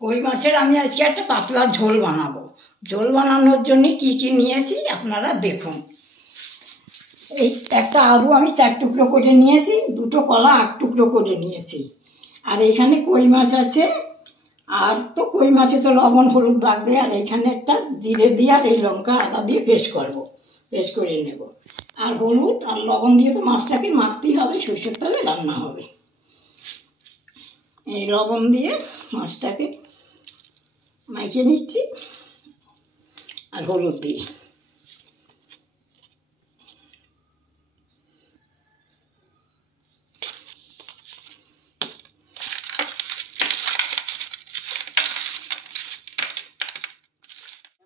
কই মাছের আমি আজকে একটা পাতলা ঝোল বানাবো। ঝোল বানানোর জন্য কি কি নিয়েছি আপনারা দেখুন। এই একটা আলু আমি 4 টুকরো করে নিয়েছি, 2টো কলা 8 টুকরো করে নিয়েছি, আর এখানে কই মাছ আছে। আর তো কই মাছে তো লবণ হলুদ লাগবে। আর এখানে একটা জিরে দিয়ে আর এই লঙ্কা আদা দিয়ে পেস্ট করে নেব। আর হলুদ আর লবণ দিয়ে তো মাছটাকে মাখতেই হবে, সরষের তেলে রান্না হবে। এই লবণ দিয়ে মাছটাকে মাখিয়ে নিচ্ছি আর হলুদ দিয়ে।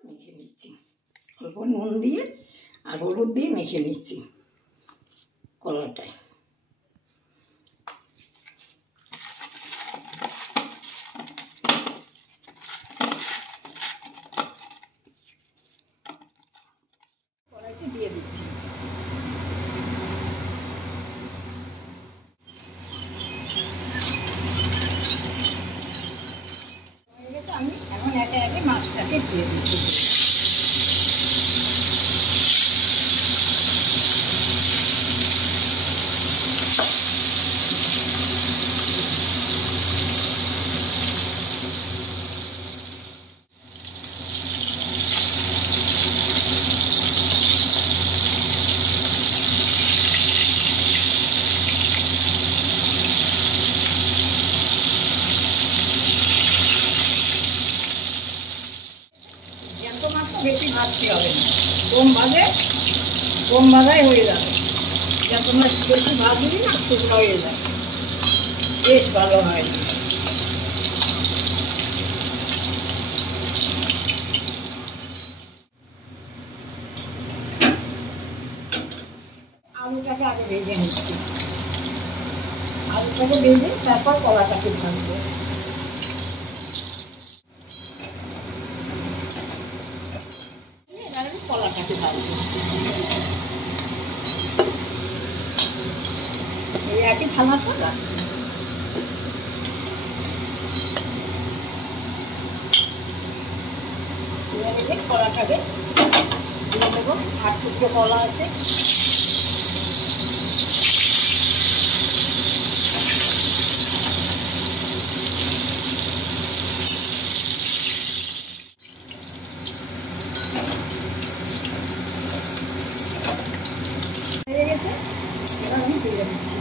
মেখে নিচ্ছি অল্প নুন দিয়ে আর হলুদ দিয়ে মেখে নিচ্ছি কলাটায়। কড়াইতে দিয়ে দিচ্ছি। আমি এখন একে একে মাছটাকে দিয়ে দিচ্ছি। বেশি ভাজতে হবে না, কম ভাজাই হয়ে যাবে। যা তোমরা বেশি ভাজবি না, টুকরা হয়ে যাবে, বেশ ভালো হয়। আলুটাকে আগে ভেজে নিচ্ছি। আলুটাকে ভেজে তারপর কলাটাকে ভাজবো। কলাটাকে ভাজবো এই একই থালাটা রাখছি। কলাটাকে দিয়ে দেবো। 8 টুকরো কলা আছে। হয়ে গেছে, এবার আমি দিয়ে দিচ্ছি।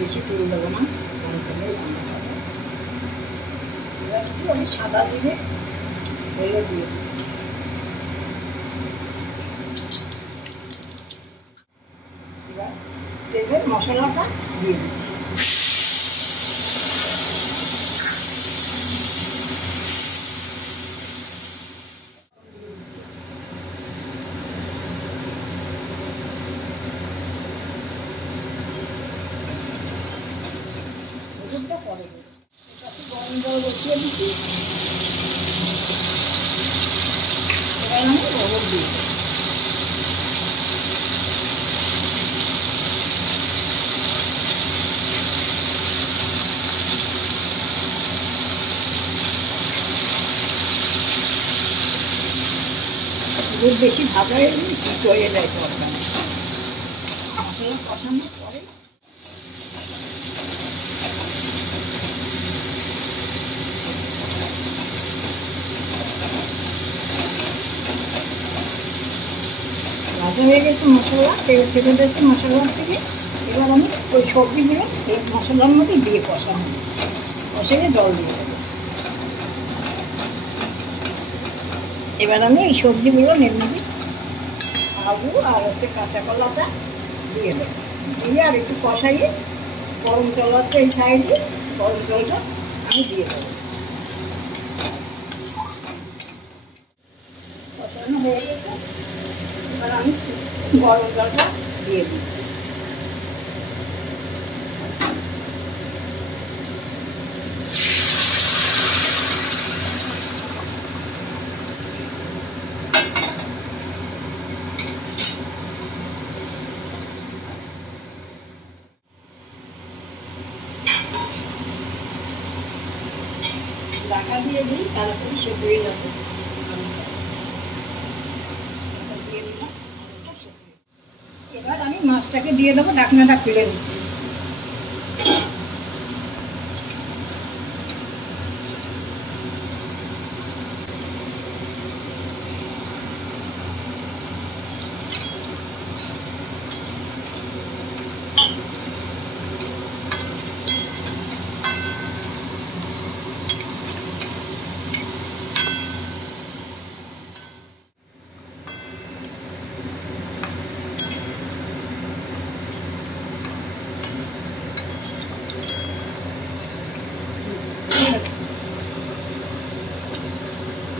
বেশি তেল দেবো না, একটু আমি সাদা দিয়ে হলুদ দিয়ে এবার তেলের মশলাটা দিয়ে দিচ্ছি। পরে একটু গরম জল বসিয়ে দিচ্ছি। এবার আমি হলুদ দিই। দুধ বেশি ভাজা হয়ে হয়ে যায় তরকারি। মশলা কষানোর পরে ভাজা হয়ে গেছে মশলা, তেল ছেড়ে দিয়েছে মশলার থেকে। এবার আমি ওই সবজিগুলো এই মশলার মধ্যে দিয়ে কষিয়ে জল দিয়ে দেবো। এবার আমি এই সবজিগুলো নেমে দিই। আলু আর কাঁচা কলাটা দিয়ে দেবো, দিয়ে আর একটু কষাইয়ে গরম জল হচ্ছে এই সাইডে, গরম জলটা আমি দিয়ে দেবো। কষানো হয়ে গেছে, এবার আমি গরম জলটা দিয়ে দিচ্ছি। ঢাকা দিয়ে দিই, তাড়াতাড়ি সেদ্ধ হয়ে যাবে। দিয়ে দিলাম, আলুটা সেদ্ধ হয়ে গেছে। এবার আমি মাছটাকে দিয়ে দেবো, ঢাকনাটা খুলে দিচ্ছি।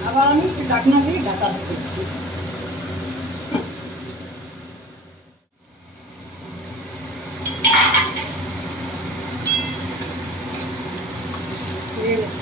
আবার আমি একটু ঢাকনা দিয়ে ঢাকা দিচ্ছি। হয়ে গেছে।